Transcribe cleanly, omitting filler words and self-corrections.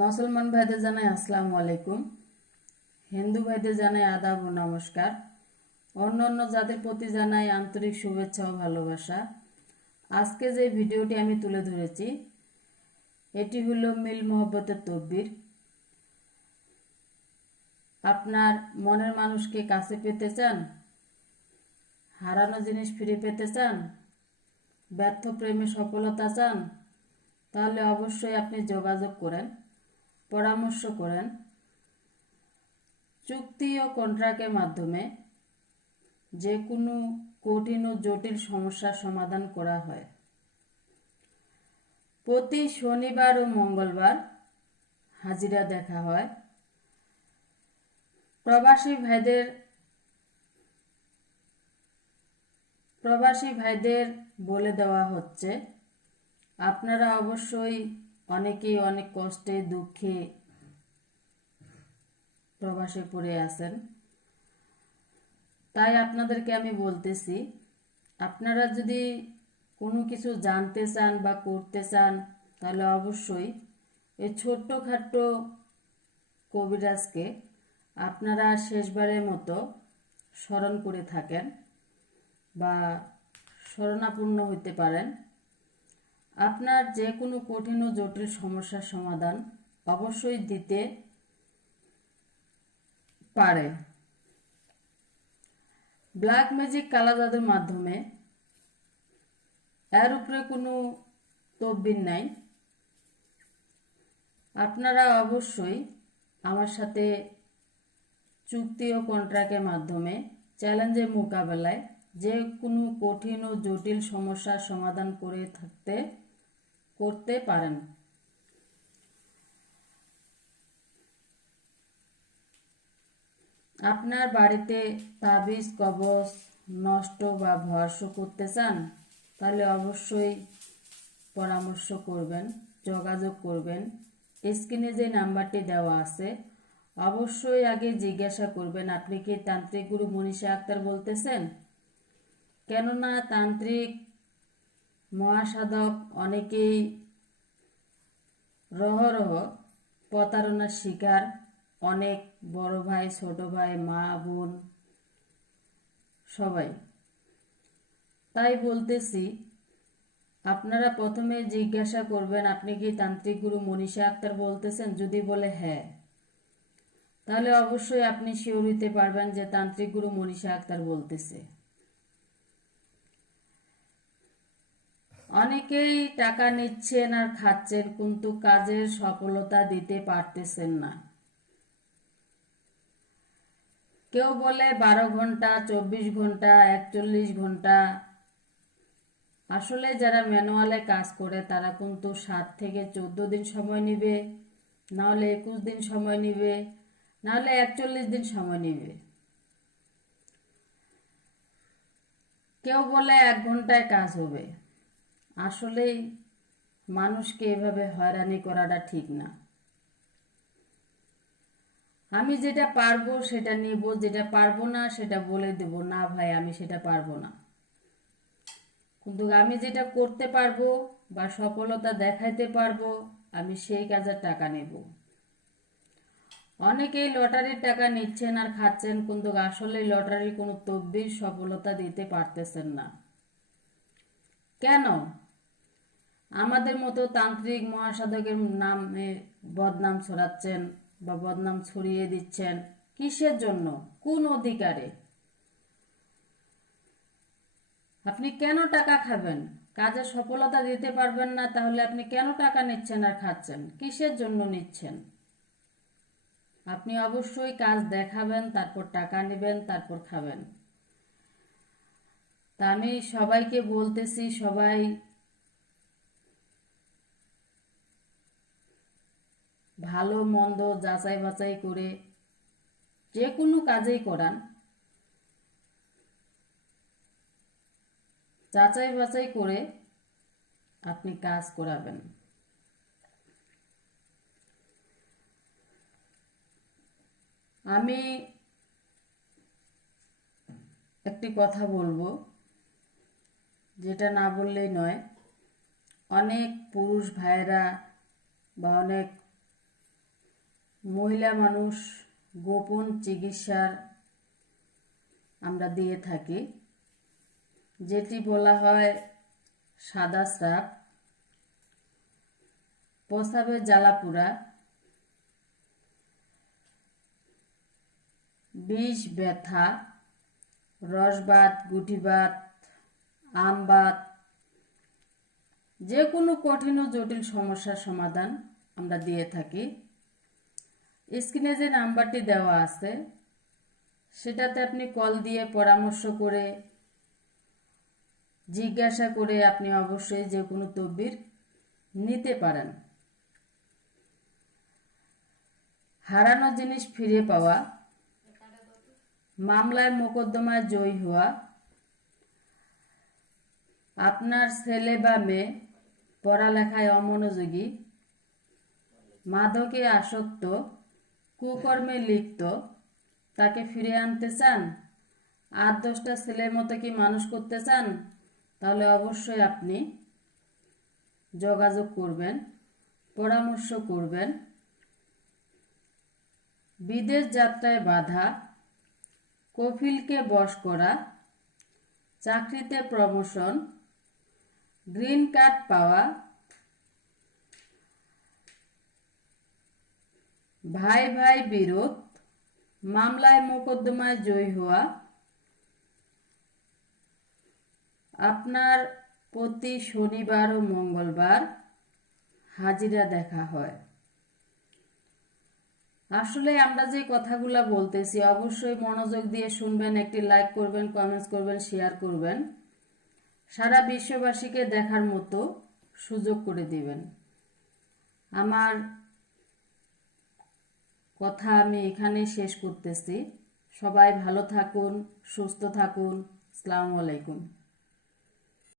মুসলমান ভাইদের জানাই আসসালামু আলাইকুম, হিন্দু ভাইদের জানাই আদাব ও নমস্কার, অন্য জাতির প্রতি জানাই আন্তরিক শুভেচ্ছা ও ভালোবাসা। আজকে যে ভিডিওটি আমি তুলে ধরেছি এটি হলো মিল মোহব্বতের তকবীর। আপনার মনের মানুষকে কাছে পেতে চান, হারানো জিনিস ফিরে পেতে চান, ব্যর্থ প্রেমে সফলতা চান, তাহলে অবশ্যই আপনি যোগাযোগ করেন, পরামর্শ করেন। চুক্তি ও কন্ট্রাক্টের মাধ্যমে যে কোনো কঠিন ও জটিল সমস্যার সমাধান করা হয়। প্রতি শনিবার ও মঙ্গলবার হাজিরা দেখা হয়। প্রবাসী ভাইদের বলে দেওয়া হচ্ছে, আপনারা অবশ্যই অনেকেই অনেক কষ্টে দুঃখে প্রবাসে পড়ে আছেন, তাই আপনাদেরকে আমি বলতেছি, আপনারা যদি কোনো কিছু জানতে চান বা করতে চান তাহলে অবশ্যই এই ছোট্টখাট্ট কবিরাজকে আপনারা শেষবারের মতো স্মরণ করে থাকেন বা শরণাপন্ন হইতে পারেন। আপনার যে কোনো কঠিন ও জটিল সমস্যার সমাধান অবশ্যই দিতে পারে। ব্ল্যাক ম্যাজিক কালা জাদুর মাধ্যমে এর উপরে কোনো তদবির নাই। আপনারা অবশ্যই আমার সাথে চুক্তি ও কন্ট্রাক্টের মাধ্যমে চ্যালেঞ্জের মোকাবেলায় যে কোনো কঠিন ও জটিল সমস্যার সমাধান করতে পারেন। আপনার বাড়িতে তাবিজ কবচ নষ্ট বা ভস্ম করতে চান তাহলে অবশ্যই পরামর্শ করবেন, যোগাযোগ করবেন। স্ক্রিনে যে নাম্বারটি দেওয়া আছে অবশ্যই আগে জিজ্ঞাসা করবেন, আপনি কি তান্ত্রিক গুরু মনীষা আক্তার বলতেছেন? কেননা তান্ত্রিক মহাসাধক অনেকেই রহরহ প্রতারণার শিকার, অনেক বড় ভাই ছোট ভাই মা বোন সবাই। তাই বলতেছি, আপনারা প্রথমে জিজ্ঞাসা করবেন, আপনি কি তান্ত্রিক গুরু মনীষা আক্তার বলতেছেন? যদি বলে হ্যাঁ, তাহলে অবশ্যই আপনি শিওর হইতে পারবেন যে তান্ত্রিক গুরু মনীষা আক্তার বলতেছে। অনেকেই টাকা নিচ্ছেন আর খাচ্ছেন কিন্তু কাজের সফলতা দিতে পারতেছেন না। কেউ বলে 12 ঘন্টা, 24 ঘন্টা, 41 ঘন্টা। আসলে যারা ম্যানুয়ালে কাজ করে তারা কিন্তু 7 থেকে 14 দিন সময় নিবে, নাহলে 21 দিন সময় নিবে, নাহলে 41 দিন সময় নিবে। কেউ বলে 1 ঘন্টায় কাজ হবে। আসলেই মানুষকে এভাবে হয়রানি করাটা ঠিক না। আমি যেটা পারবো সেটা নিব, যেটা পারবো না সেটা বলে দেব, না ভাই আমি সেটা পারবো না। কিন্তু আমি যেটা করতে পারবো বা সফলতা দেখাইতে পারবো আমি সেই কাজের টাকা নেব। অনেকেই লটারির টাকা নিচ্ছেন আর খাচ্ছেন কিন্তু আসলে লটারির কোনো তদবির সফলতা দিতে পারতেছেন না। কেন? আমাদের মতো তান্ত্রিক মহাসাধকের নামে বদনাম ছড়াচ্ছেন বা বদনাম ছড়িয়ে দিচ্ছেন কিসের জন্য? কোন অধিকারে? আপনি কেন টাকা খাবেন? কাজে সফলতা দিতে পারবেন না, তাহলে আপনি কেন টাকা নিচ্ছেন আর খাচ্ছেন? কিসের জন্য নিচ্ছেন? আপনি অবশ্যই কাজ দেখাবেন, তারপর টাকা নেবেন, তারপর খাবেন। তা আমি সবাইকে বলতেছি, সবাই ভালো মন্দ যাচাই বাছাই করে যে কোনো কাজেই করান, যাচাই বাছাই করে আপনি কাজ করাবেন। আমি একটি কথা বলবো, যেটা না বললেই নয়। অনেক পুরুষ ভাইয়েরা বা অনেক মহিলা মানুষ গোপন চিকিৎসার আমরা দিয়ে থাকি, যেটি বলা হয় সাদা স্রাব, প্রস্রাবের জ্বালাপোড়া, বিষ ব্যথা, রসবাত, গুটিবাত, আমবাত, যে কোনো কঠিন ও জটিল সমস্যার সমাধান আমরা দিয়ে থাকি। স্ক্রিনে যে নাম্বারটি দেওয়া আছে সেটাতে আপনি কল দিয়ে পরামর্শ করে জিজ্ঞাসা করে আপনি অবশ্যই যে কোনো তদবির নিতে পারেন। হারানো জিনিস ফিরে পাওয়া, মামলায় মোকদ্দমায় জয়ী হওয়া, আপনার ছেলে বা মেয়ে পড়ালেখায় অমনোযোগী, মাদকে আসক্ত, কুকর্মে লিপ্ত, তাকে ফিরে আনতে চান, 8-10টা ছেলের মতো কি মানুষ করতে চান, তাহলে অবশ্যই আপনি যোগাযোগ করবেন, পরামর্শ করবেন। বিদেশ যাত্রায় বাধা, কফিলকে বশ করা, চাকরিতে প্রমোশন, গ্রিন কার্ড পাওয়া, ভাই ভাই বিরোধ, মামলায় মোকদ্দমায় জয়ী হওয়া, আপনার প্রতি শনিবার ও মঙ্গলবার হাজিরা দেখা হয়। আসলে আমরা যে কথাগুলো বলতেছি অবশ্যই মনোযোগ দিয়ে শুনবেন, একটি লাইক করবেন, কমেন্টস করবেন, শেয়ার করবেন, সারা বিশ্ববাসীকে দেখার মতো সুযোগ করে দিবেন। আমার কথা আমি এখানেই শেষ করতেছি। সবাই ভালো থাকুন, সুস্থ থাকুন। আসসালামু আলাইকুম।